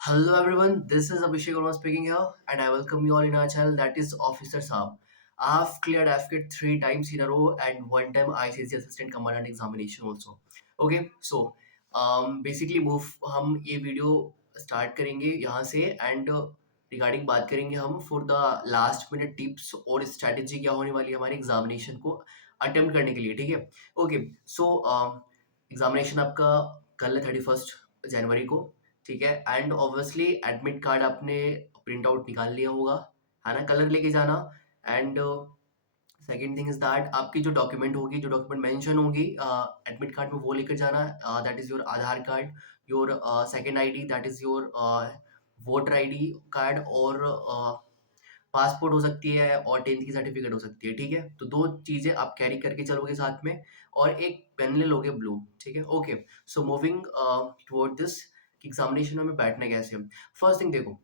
Hello everyone, this is Abhishek Verma speaking here, and I welcome you all in our channel that is Officer Saab. I've cleared AFCAT three times in a row and one time ICC Assistant Commandant examination also. Okay, so basically move हम ये video start करेंगे यहाँ से and regarding बात करेंगे हम for the last minute tips और strategy क्या होने वाली है हमारे एग्जामिनेशन को अटेम्प्ट करने के लिए, ठीक है। ओके, सो एग्जामिनेशन आपका कल है 31 जनवरी को, ठीक है। एंड ऑब्वियसली एडमिट कार्ड आपने प्रिंट आउट निकाल लिया होगा, है ना, कलर लेके जाना। And second thing is that आपकी जो डॉक्यूमेंट होगी, जो डॉक्यूमेंट मेंशन होगी एडमिट कार्ड में, वो लेकर जाना। That is your Aadhaar card, your second ID, that is your voter ID card, और पासपोर्ट हो सकती है और 10th की सर्टिफिकेट हो सकती है, ठीक है। तो दो चीजें आप कैरी करके चलोगे साथ में, और एक पेन ले लोगे ब्लू, ठीक है। Okay, so moving toward this examination में बैठना कैसे। फर्स्ट थिंग देखो,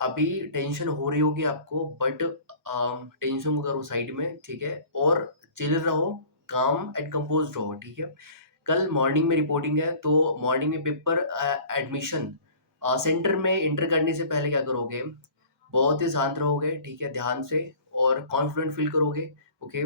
अभी टेंशन हो रही होगी आपको, बट टेंशन को करो साइड में, ठीक है, और चिल रहो, काम एंड कंपोज रहो, ठीक है। कल मॉर्निंग में रिपोर्टिंग है, तो मॉर्निंग में पेपर एडमिशन सेंटर में इंटर करने से पहले क्या करोगे, बहुत ही शांत रहोगे, ठीक है, ध्यान से, और कॉन्फिडेंट फील करोगे। ओके,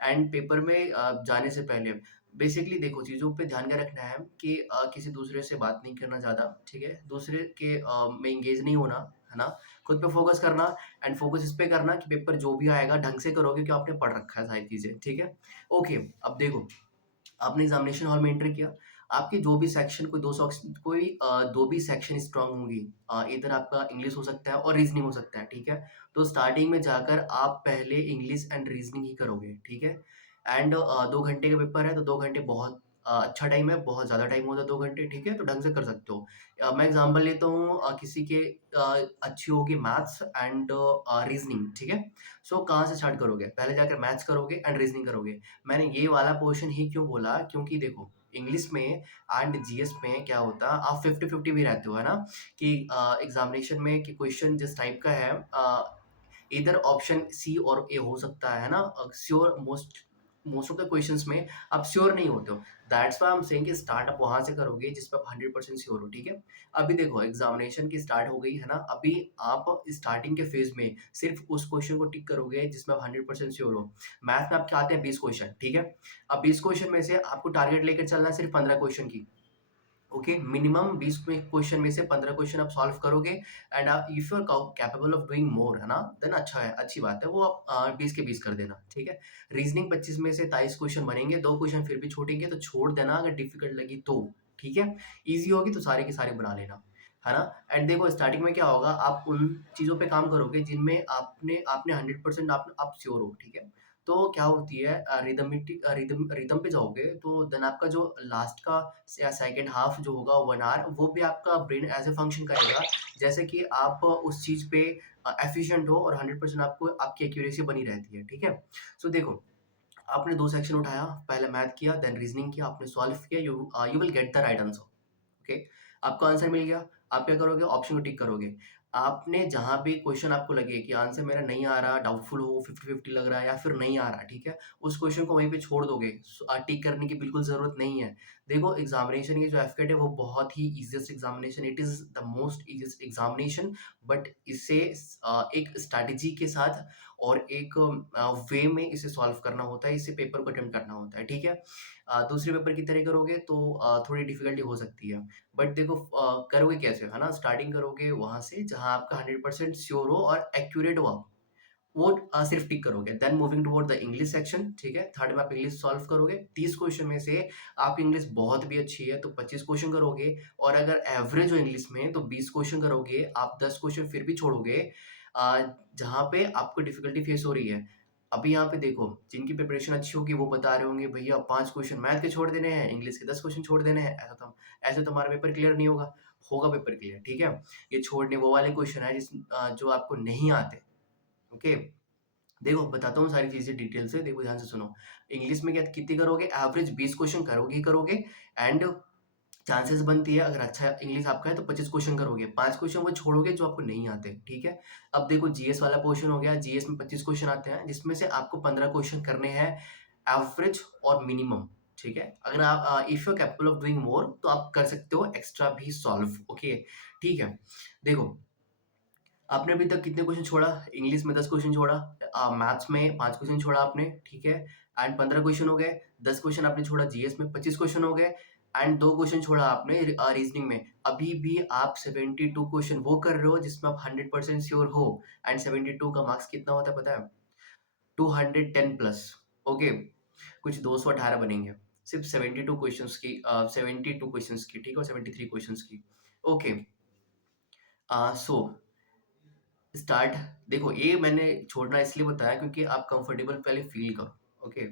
एंड पेपर में जाने से पहले बेसिकली देखो, चीज़ों पे ध्यान क्या रखना है कि किसी दूसरे से बात नहीं करना ज़्यादा, ठीक है, दूसरे के में इंगेज नहीं होना, है ना। खुद पे फोकस करना, एंड फोकस इस पे करना कि पेपर जो भी आएगा ढंग से करोगे, क्योंकि आपने पढ़ रखा है सारी चीज़ें, ठीक है। ओके, अब देखो, आपने एग्जामिनेशन हॉल में एंटर किया, आपके जो भी सेक्शन, दो भी सेक्शन स्ट्रांग होंगी, इधर आपका इंग्लिश हो सकता है और रीजनिंग हो सकता है, ठीक है। तो स्टार्टिंग में जाकर आप पहले इंग्लिश एंड रीजनिंग ही करोगे, ठीक है। एंड 2 घंटे का पेपर है, तो 2 घंटे बहुत अच्छा टाइम है, बहुत ज़्यादा टाइम होता है 2 घंटे, ठीक है, तो ढंग से कर सकते हो। मैं एग्जाम्पल लेता हूँ, किसी के अच्छी होगी मैथ्स एंड रीजनिंग, ठीक है। सो कहाँ से स्टार्ट करोगे, पहले जाकर मैथ्स करोगे एंड रीजनिंग करोगे। मैंने ये वाला पोर्शन ही क्यों बोला, क्योंकि देखो, इंग्लिश में एंड जीएस में क्या होता है, आप 50-50 भी रहते हो, है ना, कि एग्जामिनेशन में कि क्वेश्चन जिस टाइप का है, इधर ऑप्शन सी और ए हो सकता है ना, sure most most of the questions में आप श्योर नहीं होते हो। That's why I am saying कि स्टार्ट आप वहां से करोगे जिसपे आप 100% श्योर हो, ठीक है। अभी देखो, एग्जामिनेशन की स्टार्ट हो गई है ना, अभी आप स्टार्टिंग के फेज में सिर्फ उस क्वेश्चन को टिक करोगे जिसमें आप 100% श्योर हो। मैथ में आपके आते हैं 20 क्वेश्चन, ठीक है। अब 20 क्वेश्चन में से आपको टारगेट लेकर चलना है सिर्फ 15 क्वेश्चन की। ओके, मिनिमम 20 क्वेश्चन में से 15 क्वेश्चन आप सॉल्व करोगे, and if you are capable of doing more, है ना, देन अच्छा है, अच्छी बात है, वो आप 20 के 20 कर देना, ठीक है। रीजनिंग 25 में से 23 क्वेश्चन बनेंगे, 2 क्वेश्चन फिर भी छूटेंगे, तो छोड़ देना अगर डिफिकल्ट लगी तो, ठीक है। इजी होगी तो सारे के सारे बना लेना, है ना। एंड देखो, स्टार्टिंग में क्या होगा, आप उन चीजों पे काम करोगे जिनमें आपने आपने 100% आप श्योर हो, ठीक है। तो क्या होती है, रिदम रिदम पे जाओगे, तो देन आपका जो लास्ट का या सेकंड हाफ जो होगा 1 आवर, वो भी आपका ब्रेन ऐसे फंक्शन करेगा जैसे कि आप उस चीज पे एफिशिएंट हो, और 100% आपको आपकी एक्यूरेसी बनी रहती है, ठीक है। सो देखो, आपने दो सेक्शन उठाया, पहले मैथ किया, देन रीजनिंग किया, आपने सॉल्व किया, you will get the right answer. Okay, आपको आंसर मिल गया, आप क्या करोगे, ऑप्शन को टिक करोगे। आपने जहां भी क्वेश्चन आपको लगे कि आंसर मेरा नहीं आ रहा, डाउटफुल हो, 50-50 लग रहा है या फिर नहीं आ रहा, ठीक है, उस क्वेश्चन को वहीं पे छोड़ दोगे, टिक करने की बिल्कुल जरूरत नहीं है। देखो, एग्जामिनेशन की जो एफकेट है वो बहुत ही easiest examination, it is the most easiest examination, but इसे एक स्ट्रैटेजी के साथ और एक वे में इसे सॉल्व करना होता है, इसे पेपर को अटेम्प्ट करना होता है, ठीक है। दूसरे पेपर की तरह करोगे तो थोड़ी डिफिकल्टी हो सकती है, बट देखो करोगे कैसे, है ना, स्टार्टिंग करोगे वहां से जहां आपका 100% श्योर हो और एक्यूरेट हो आप, वो सिर्फ टिक करोगे, then moving toward the English section, ठीक है। थर्ड में आप इंग्लिश सॉल्व करोगे, 30 क्वेश्चन में से आपकी इंग्लिश बहुत भी अच्छी है तो 25 क्वेश्चन करोगे, और अगर एवरेज हो इंग्लिश में तो 20 क्वेश्चन करोगे, आप 10 क्वेश्चन फिर भी छोड़ोगे जहाँ पे आपको डिफिकल्टी फेस हो रही है। अभी यहाँ पे देखो, जिनकी प्रिपरेशन अच्छी होगी वो बता रहे होंगे भैया 5 क्वेश्चन मैथ के छोड़ देने हैं, इंग्लिश के 10 क्वेश्चन छोड़ देने हैं, ऐसे तो हमारा पेपर क्लियर नहीं होगा। होगा पेपर क्लियर, ठीक है। ये छोड़ने वो वाले क्वेश्चन है जो आपको नहीं आते। ओके, देखो बताता हूँ सारी चीजें डिटेल से, देखो ध्यान से सुनो। इंग्लिश में क्या कितनी करोगे, एवरेज 20 क्वेश्चन करोगे ही करोगे, एंड चांसेस बनती है अगर अच्छा इंग्लिश आपका है तो 25 क्वेश्चन करोगे, 5 क्वेश्चन वो छोड़ोगे जो आपको नहीं आते, ठीक है। अब देखो, जीएस वाला पोर्शन हो गया, जीएस में 25 क्वेश्चन आते हैं जिसमें से आपको 15 क्वेश्चन करने हैं एवरेज और मिनिमम, ठीक है? अगर आप if you are capable of doing more तो आप कर सकते हो एक्स्ट्रा भी सॉल्व, ओके? ठीक है? देखो, आपने अभी तक कितने क्वेश्चन छोड़ा? इंग्लिश में 10 क्वेश्चन छोड़ा, मैथ्स में 5 क्वेश्चन छोड़ा आपने, ठीक है? एंड 15 क्वेश्चन हो गए, 10 क्वेश्चन आपने छोड़ा जीएस में, 25 क्वेश्चन हो गए एंड 2 क्वेश्चन छोड़ा आपने रीजनिंग में। अभी भी आप 72 क्वेश्चन वो कर रहे हो जिसमें आप 100% श्योर हो एंड 72 का मार्क्स कितना होता है पता है? 210 प्लस, ओके? कुछ 218 बनेंगे, सिर्फ 72 क्वेश्चंस की 72 क्वेश्चंस की, ठीक है? और 73 क्वेश्चंस की, ओके? So start. देखो, ये मैंने छोड़ना इसलिए बताया क्योंकि आप कंफर्टेबल पहले फील करो, ओके?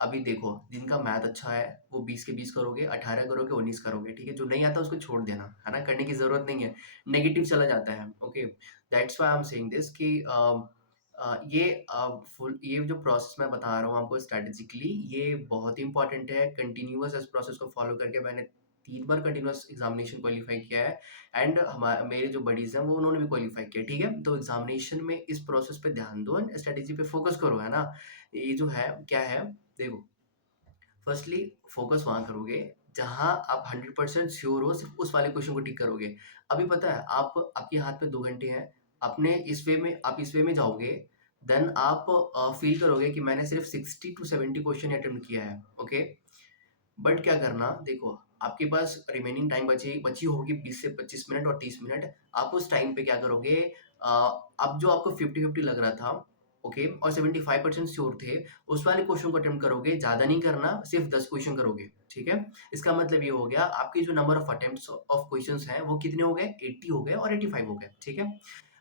अभी देखो, जिनका मैथ अच्छा है वो 20 के 20 करोगे, 18 करोगे, 19 करोगे, ठीक है? जो नहीं आता उसको छोड़ देना, है ना? करने की जरूरत नहीं है, नेगेटिव चला जाता है, okay? That's why I am saying this कि फुल ये जो प्रोसेस मैं बता रहा हूँ आपको स्ट्रेटेजिकली, ये बहुत ही इंपॉर्टेंट है। कंटिन्यूअस इस प्रोसेस को फॉलो करके मैंने 3 बार कंटिन्यूअस एग्जामिनेशन क्वालिफाई किया है एंड मेरे जो बडीज़ हैं वो उन्होंने भी क्वालीफाई किया, ठीक है? तो एग्ज़ामिनेशन में इस प्रोसेस पे ध्यान दो एंड स्ट्रैटेजी पे फ़ोकस करो, है ना? ये जो है क्या है, देखो, फर्स्टली फ़ोकस वहाँ करोगे जहाँ आप 100% श्योर हो, सिर्फ़ उस वाले क्वेश्चन को टिक करोगे। अभी पता है आप आपके हाथ में 2 घंटे हैं, आप इस वे में जाओगे, देन आप फ़ील करोगे कि मैंने सिर्फ़ 60 टू 70 क्वेश्चन अटेम्प्ट किया है, ओके? बट क्या करना, देखो, आपके पास रिमेनिंग टाइम बची बची होगी 20 से 25 मिनट और 30 मिनट। आप उस टाइम पे क्या करोगे, अब जो आपको 50-50 लग रहा था, ओके, और 75% श्योर थे, उस वाले क्वेश्चन को अटेम्प्ट करोगे, ज़्यादा नहीं करना, सिर्फ 10 क्वेश्चन करोगे, ठीक है? इसका मतलब ये हो गया, आपके जो number of attempts of questions हैं, वो कितने हो गए? 80 हो गए और 85 हो गए, ठीक है?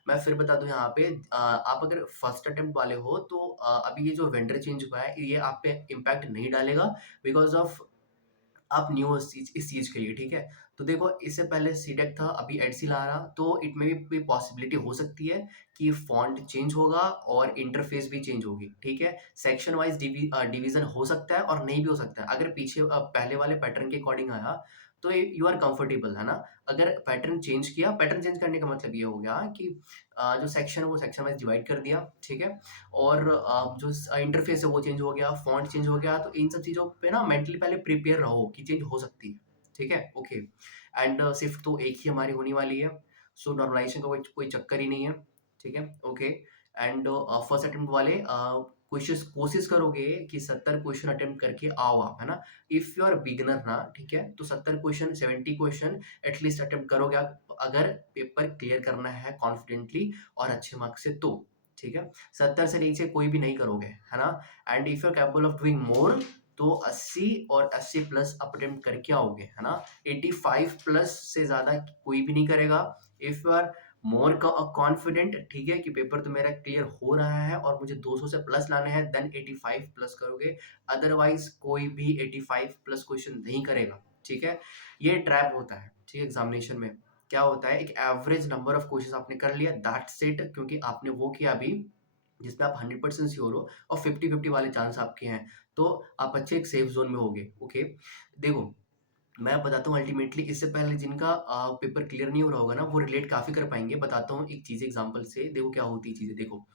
मैं फिर बता दूँ यहाँ पे, आप अगर फर्स्ट अटेम्प्ट वाले हो तो अभी ये जो वेंडर चेंज हुआ है, ये आप पे इम्पैक्ट नहीं डालेगा बिकॉज़ ऑफ आप न्यू हो इस चीज़ के लिए, ठीक है? तो देखो, इससे पहले सीडेक था, अभी एडसील आ रहा, तो इट में भी पॉसिबिलिटी हो सकती है कि फ़ॉन्ट चेंज होगा और इंटरफ़ेस भी चेंज होगी, ठीक है? सेक्शन वाइज़ डिवीज़न हो सकता है और नहीं भी हो सकता है। अगर पीछे पहले वाले पैटर्न के अकॉर्डिंग आया, तो यू आर कंफर्टेबल, है ना? अगर पैटर्न चेंज किया, पैटर्न चेंज करने का मतलब ये हो गया कि जो सेक्शन है वो सेक्शन वाइज़ डिवाइड कर दिया, ठीक है? और जो इंटरफेस है वो चेंज हो गया, फ़ॉन्ट चेंज हो गया, तो इन सब चीज़ों पे ना मेंटली पहले प्रिपेयर रहो कि चेंज हो सकती है, ठीक है? ओके। एंड शिफ्ट तो एक ही हमारी होने वाली है, सो नॉर्मलाइज़ेशन का कोई कोई चक्कर ही नहीं है, ठीक है? ओके। एंड फर्स्ट अटेम्प्ट वाले कोशिश कोशिश करोगे कि 70 क्वेश्चन अटेम्प्ट करके आओ आप, है ना? इफ यू आर बिगिनर ना, ठीक है? तो 70 क्वेश्चन, 70 क्वेश्चन एटलीस्ट अटेम्प्ट करोगे आप, अगर पेपर क्लियर करना है कॉन्फिडेंटली और अच्छे मार्क्स से तो, ठीक है? 70 से नीचे कोई भी नहीं करोगे, है ना? And if you are capable of doing more तो 80 और 80 प्लस आप अटेम्प्ट करके आओगे, है ना? 85 प्लस से ज़्यादा कोई भी नहीं करेगा। If you are more confident, ठीक है, कि पेपर तो मेरा क्लियर हो रहा है और मुझे 200 से प्लस लाने हैं, देन 85 प्लस करोगे। अदरवाइज कोई भी 85 प्लस क्वेश्चन नहीं करेगा, ठीक है? ये ट्रैप होता है, ठीक है? एग्जामिनेशन में क्या होता है, एक एवरेज नंबर ऑफ क्वेश्चन आपने कर लिया, दैट्स इट, क्योंकि आपने वो किया अभी जिसमें आप 100% श्योर हो और 50-50 वाले चांस आपके हैं, तो आप अच्छे एक सेफ जोन में होगे, ओके? देखो, मैं बताता हूँ अल्टीमेटली, इससे पहले जिनका पेपर क्लियर नहीं हो रहा होगा ना, वो रिलेट काफ़ी कर पाएँगे। बताता हूँ एक चीज़ एग्ज़ाम्पल से, देखो क्या होती है चीज़ें, देखो।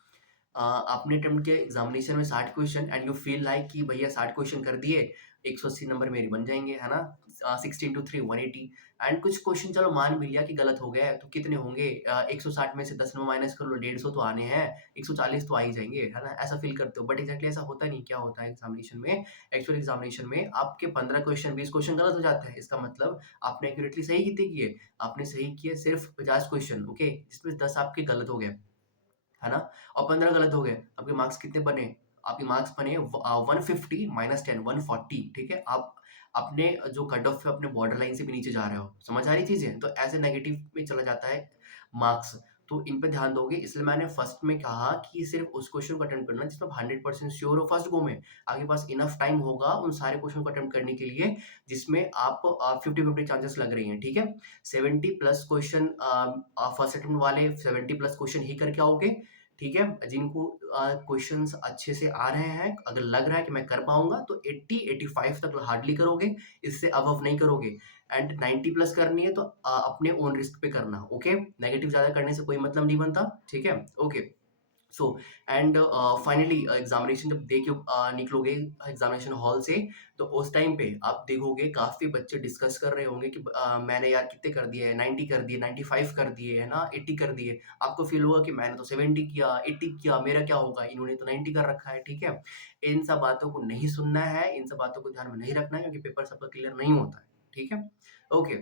आपने अटेम्प्ट किया एग्जामिनेशन में 60 question and you feel like कि भैया 60 क्वेश्चन कर दिए, 180 नंबर मेरे बन जाएँगे, है ना? 60 इंटू 3 180 एंड कुछ क्वेश्चन चलो मान भी लिया कि गलत हो गया है, तो कितने होंगे? 160 में से 10 नंबर माइनस कर लो, 150 तो आने हैं, 140 तो आ ही जाएँगे, है ना? ऐसा फील करते हो, बट एग्ज़ैक्टली ऐसा होता नहीं। क्या होता है एग्जामिनेशन में? एक्चुअल एग्जामिनेशन में आपके 15 क्वेश्चन, 20 क्वेश्चन गलत हो जाते हैं। इसका मतलब आपने एक्यूरेटली सही कितने किए? आपने सही किए सिर्फ 50 क्वेश्चन, ओके? जिसमें 10 आपके गलत हो गए। है ना? और 15 गलत हो गए, आपके मार्क्स कितने बने? आपके मार्क्स बने 150 माइनस 10 140, ठीक है? आप अपने जो कट ऑफ है, अपने बॉर्डर लाइन से भी नीचे जा रहे हो। समझ आ रही चीज़ें? तो ऐसे नेगेटिव में चला जाता है मार्क्स, तो इन पे ध्यान दोगे, इसलिए मैंने फर्स्ट में कहा कि सिर्फ उस क्वेश्चन को अटेम्प्ट करना जिसमें आप 100% श्योर हो फर्स्ट गो में। आपके पास इनफ टाइम होगा उन सारे क्वेश्चन को अटेम्प्ट करने के लिए जिसमें आप 50-50 चांसेस लग रही हैं, ठीक है? 70 प्लस क्वेश्चन फर्स्ट अटेम्प्ट वाले 70 प्लस क्वेश्चन ही करके आओगे, ठीक है? जिनको क्वेश्चंस अच्छे से आ रहे हैं, अगर लग रहा है कि मैं कर पाऊँगा तो 80-85 तक हार्डली करोगे, इससे अबव नहीं करोगे। एंड 90 प्लस करनी है तो अपने ओन रिस्क पे करना, ओके? नेगेटिव ज़्यादा करने से कोई मतलब नहीं बनता, ठीक है? Okay. So and finally examination जब दे के निकलोगे एग्जामिनेशन हॉल से, तो उस टाइम पे आप देखोगे काफी बच्चे डिस्कस कर रहे होंगे कि मैंने यार कितने कर दिए, 90 कर दिए, 95 कर दिए, है ना, 80 कर दिए। आपको फील होगा कि मैंने तो 70 किया, 80 किया, मेरा क्या होगा, इन्होंने तो 90 कर रखा है। ठीक है, इन सब बातों को नहीं सुनना है, इन सब बातों को ध्यान में नहीं रखना है, क्योंकि पेपर सबका क्लियर नहीं होता है। ठीक है, ओके।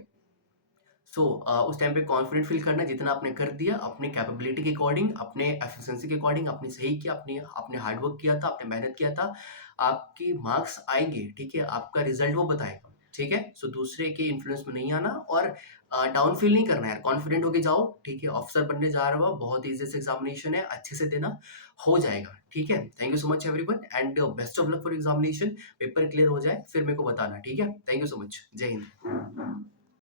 सो उस टाइम पे कॉन्फिडेंट फील करना है, जितना आपने कर दिया अपने कैपेबिलिटी के अकॉर्डिंग, अपने एफिशिएंसी के अकॉर्डिंग, आपने सही किया, आपने आपने हार्ड वर्क किया था, आपने मेहनत किया था, आपकी मार्क्स आएँगे, ठीक है? आपका रिज़ल्ट वो बताएगा, ठीक है? सो दूसरे के इन्फ्लुएंस में नहीं आना, और डाउन फील नहीं करना है यार, कॉन्फिडेंट होके जाओ, ठीक है? ऑफिसर बनने जा रहे हो आप, बहुत ईज़ी से एग्ज़ामिनेशन है, अच्छे से देना, हो जाएगा, ठीक है? Thank you so much everyone and best of luck for examination. Paper clear हो जाए, फिर मेरे को बताना, ठीक है? Thank you so much. जय हिंद।